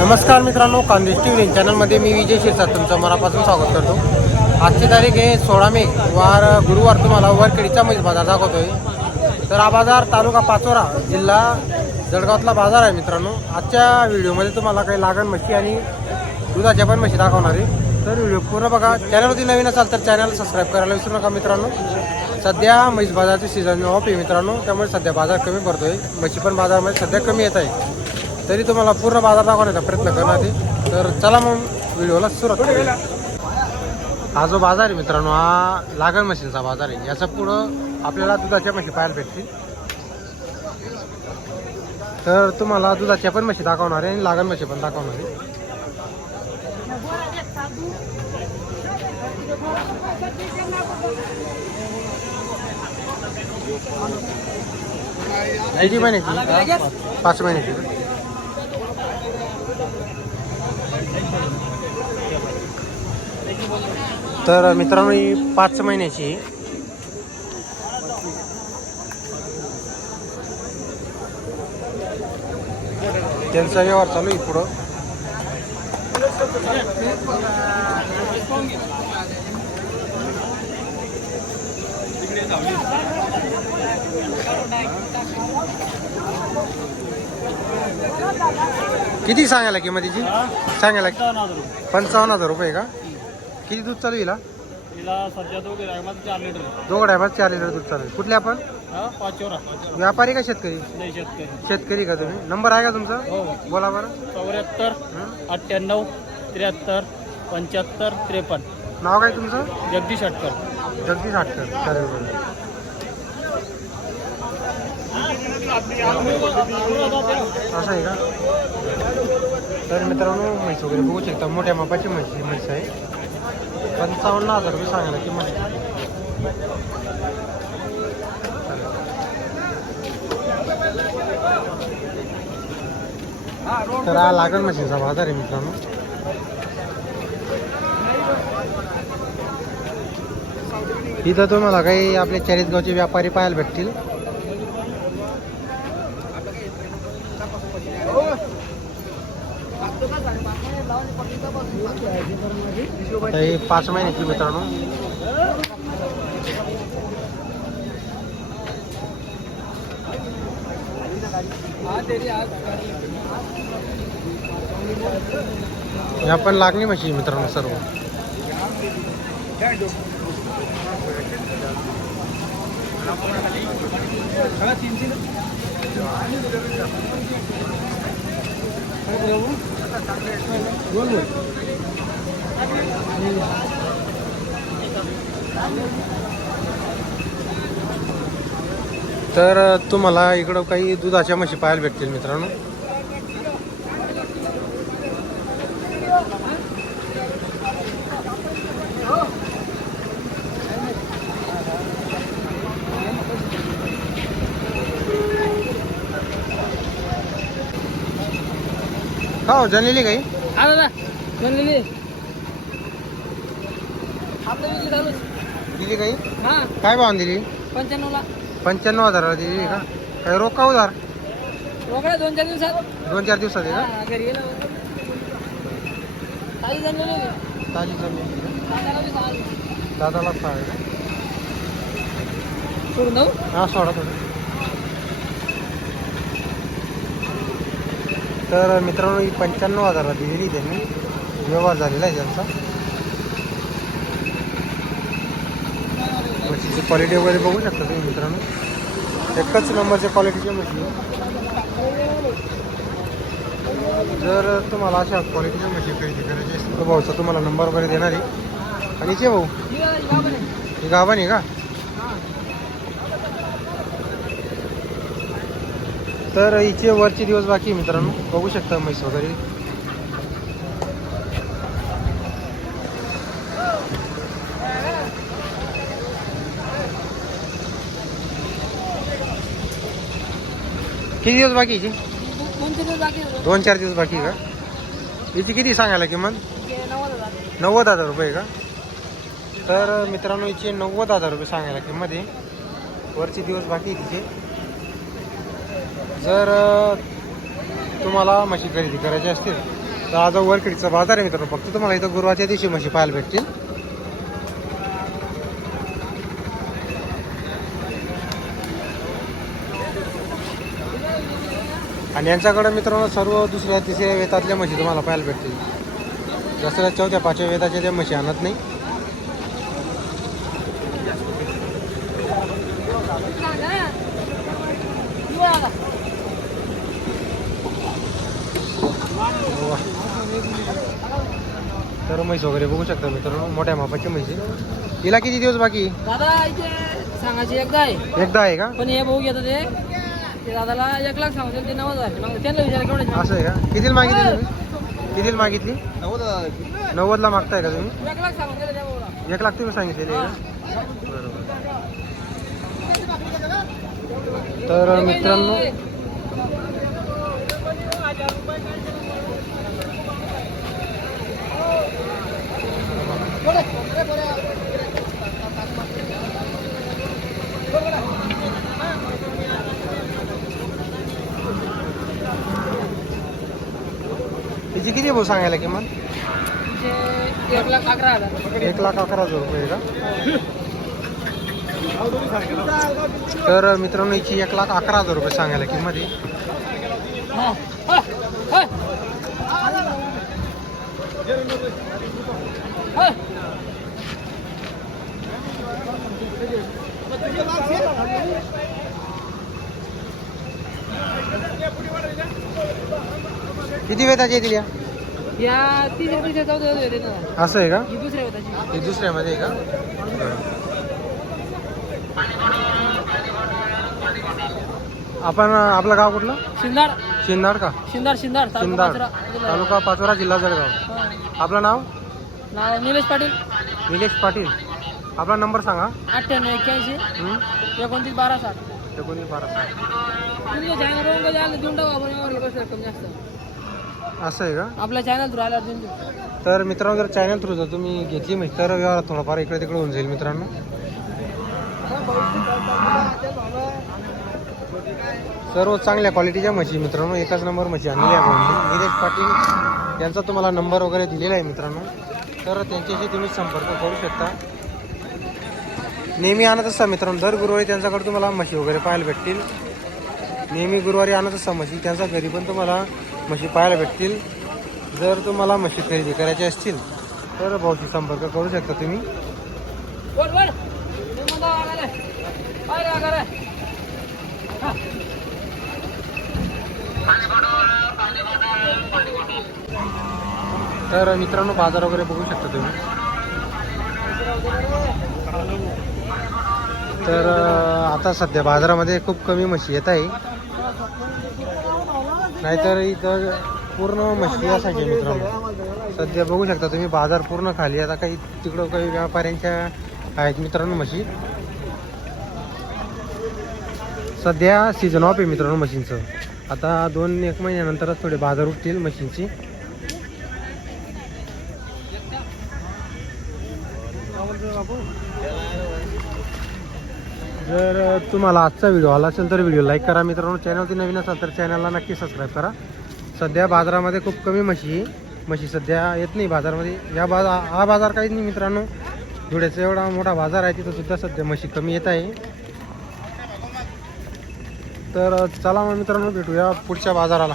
नमस्कार मित्रांनो कांदेश T V चॅनलमध्ये मी विजय शिरसाट तुमचं मनापासून स्वागत करतो. आजची तारीख आहे सोळा मे वार गुरुवार तुम्हाला वरखेडीचा मैस बाजार दाखवतोय. तर हा बाजार तालुका पाचोरा जिल्हा जळगावातला बाजार आहे मित्रांनो. आजच्या व्हिडिओमध्ये तुम्हाला काही लागण म्हशी आणि दुधाच्या पण म्हशी दाखवणार आहे. तर व्हिडिओ पूर्ण बघा. चॅनलवरती नवीन असाल तर चॅनल सबस्क्राईब करायला विसरू नका मित्रांनो. सध्या म्हैस बाजारचे सीझन ऑफ आहे मित्रांनो. त्यामुळे सध्या बाजार कमी पडतोय. म्हशी पण बाजारामध्ये सध्या कमी येत आहे. तरी तुम्हाला पूर्ण बाजार दाखवण्याचा प्रयत्न करणार ते तर चला मग व्हिडिओला सुरुवात हा जो बाजार आहे मित्रांनो हा लागण मशीनचा बाजार आहे. याचं पुढं आपल्याला दुधाच्या म्हशी पाहायला भेटतील. तर तुम्हाला दुधाच्या पण म्हशी दाखवणार आहे आणि लागण मशी पण दाखवणार आहे. किती महिन्याची पाच महिन्याची. तर मित्रांनो ही पाच महिन्याची. त्यांचा व्यवहार चालू आहे पुढं. किती सांगायला किंमतीची? सांगायला. पंचावन्न हजार रुपये. का? किती दूध चालू हिला? तिला सध्या दोघे चार लिटर दोघं चार लिटर दूध चालू आहे. कुठले आपण? हा व्यापारी का शेतकरी? नाही शेतकरी. शेतकरी का तुम्ही? नंबर आहे का तुमचा? हो. बोला बरं. चौऱ्याहत्तर हं? अठ्ठ्याण्णव त्र्याहत्तर पंच्याहत्तर त्रेपन्न. नाव काय तुमचं? जगदीश अटकर. जगदीश हाटकर चालेल बरं असं आहे का? तर मित्रांनो म्हैस वगैरे बघू शकता. मोठ्या मापाची म्हैस ही म्हैस आहे. पंचावन्न हजार रुपये सांगायला किंमत तर हा लागण मशीनचा बाजार आहे मित्रांनो. इथं तुम्हाला काही आपले चाळीसगावचे व्यापारी पाहायला भेटतील. आता हे पाच महिन्याची मित्रांनो. या पण लागणी म्हशी मित्रांनो सर्व. तर तुम्हाला इकडं काही दुधाच्या म्हशी पाहायला भेटतील मित्रांनो. हो जनलेली काही? हा दादा बनलेली आपल्या दिली काही? हा. काय भाव दिली पंच्याण्णवला. पंच्याण्णव हजाराला दिली का? काही रोख का उधार रोकडा दोन चार दिवसात. दोन चार दिवसात आहे का? हा, घरी गेलो. ताजी चालली दादाला सहा आहे. का? सोडून जाऊ? हा सोडा थोडं तर मित्रांनो ही पंच्याण्णव हजाराला दिलेली त्यांनी. व्यवहार झालेला आहे त्यांचा. म्हशीची क्वालिटी वगैरे बघू शकता तुम्ही मित्रांनो. एकच नंबरच्या क्वालिटीची म्हशी जर तुम्हाला अशा क्वालिटीच्या म्हशी खरेदी करायची असेल तर भाऊचा तुम्हाला नंबर वगैरे देणार आहे. आणि जे भाऊ ही गाभण का? तर हिचे वरचे दिवस बाकी आहे मित्रांनो. बघू शकता म्हैस वगैरे. किती दिवस बाकी दोन चार दिवस बाकी का? हिची किती सांगायला किंमत ते नव्वद हजार. रुपये का? तर मित्रांनो हिचे नव्वद हजार रुपये सांगायला किंमत आहे. वरचे दिवस बाकी तिचे जर तुम्हाला म्हशी खरेदी करायची असतील तर आज वरखेडीचा बाजार आहे मित्रांनो. फक्त तुम्हाला इथं गुरुवारच्या दिवशी म्हशी पाहायला भेटतील. आणि यांच्याकडे मित्रांनो सर्व दुसऱ्या तिसऱ्या वेतातल्या म्हशी तुम्हाला पाहायला भेटतील. जसं चौथ्या पाचव्या वेताच्या त्या म्हशी आणत नाही. Yeah. तर म्हैस वगैरे बघू शकता मित्रांनो मोठ्या मापाची म्हशी तिला किती दिवस बाकी? दादा इथे सांगायची एकदा आहे. एकदा आहे का? पण हे भाऊ घेतात ते दादाला एक लाख सांगतो ते नव्वद हज़ार. मग त्यांना विचार केवढे असं आहे का? कितीला मागितली तुम्ही? कितीला मागितली? नव्वदला मागताय का तुम्ही? एक लाख सांगतो त्या भाऊला. एक लाख तुम्ही सांगितलेले आहे का? तर मित्रांनो तिची किती भाऊ सांगायला किंमत? तिचे एक लाख अकरा हजार. एक लाख अकरा हजार रुपये का? तर मित्रांनो हिची एक लाख अकरा हजार रुपये सांगायला किंमत आहे. किती वेताची आहे तिला या तीन रुपये चौदा ना असं आहे का? ही दुसऱ्या हे दुसऱ्यामध्ये आहे का? आपण आपलं गाव कुठलं? शिंदाड. शिंदाड का? शिंदाड शिंदाड तालुका शिंदाड. पाचोरा, जिल्हा. तालुका पाचोरा जिल्हा जळगाव. आपलं नाव? नाव निलेश पाटील. निलेश पाटील. आपला नंबर सांगा. अठ्ठ्याण्णव एक्क्याऐंशी? एकोणतीस बारा साठ. एकोणीस बारा आलं देऊन टाकू कमी जास्त. असं आहे का? आपल्या चॅनल थ्रू देऊन देऊ. तर मित्रांनो जर चॅनल थ्रू जर तुम्ही घेतली माहिती तर व्यवहार थोडाफार इकडे तिकडे होऊन जाईल मित्रांनो. सर्व चांगल्या क्वालिटीच्या म्हशी मित्रांनो. एकाच नंबर म्हशी आणली आहे निलेश पाटील यांचा तुम्हाला नंबर वगैरे दिलेला आहे मित्रांनो. तर त्यांच्याशी तुम्ही संपर्क करू शकता. नेहमी आणत असता मित्रांनो. दर गुरुवारी त्यांच्याकडे तुम्हाला म्हशी वगैरे पाहायला भेटतील. नेहमी गुरुवारी आणत असता म्हशी. त्यांच्या घरी पण तुम्हाला म्हशी पाहायला भेटतील. जर तुम्हाला म्हशी खरेदी करायची असतील तर भाऊशी संपर्क करू शकता तुम्ही. तर मित्रांनो बाजार वगैरे बघू शकता तुम्ही. तर आता सध्या बाजारामध्ये खूप कमी म्हशी येत आहे. नाहीतर इथं पूर्ण म्हशी असायची मित्रांनो. सध्या बघू शकता तुम्ही बाजार पूर्ण खाली आता काही तिकडं काही व्यापाऱ्यांच्या आहेत मित्रांनो म्हशी. सध्या सीझन ऑफ आहे मित्रांनो मशीनचं. आता दोन एक महिन्यानंतरच थोडे बाजार उठतील मशीनची. जर तुम्हाला आजचा व्हिडिओ आला असेल तर व्हिडिओ लाईक करा. मित्रांनो चॅनलवरती नवीन असाल तर चॅनलला नक्की सबस्क्राईब करा. सध्या बाजारामध्ये खूप कमी म्हशी आहे. म्हशी सध्या येत नाही बाजारामध्ये. या बाजार हा बाजार काहीच नाही मित्रांनो. धुळ्याचा एवढा मोठा बाजार आहे तिथं सुद्धा सध्या म्हशी कमी येत आहे. तर चला मग मित्रांनो भेटूया पुढच्या बाजाराला.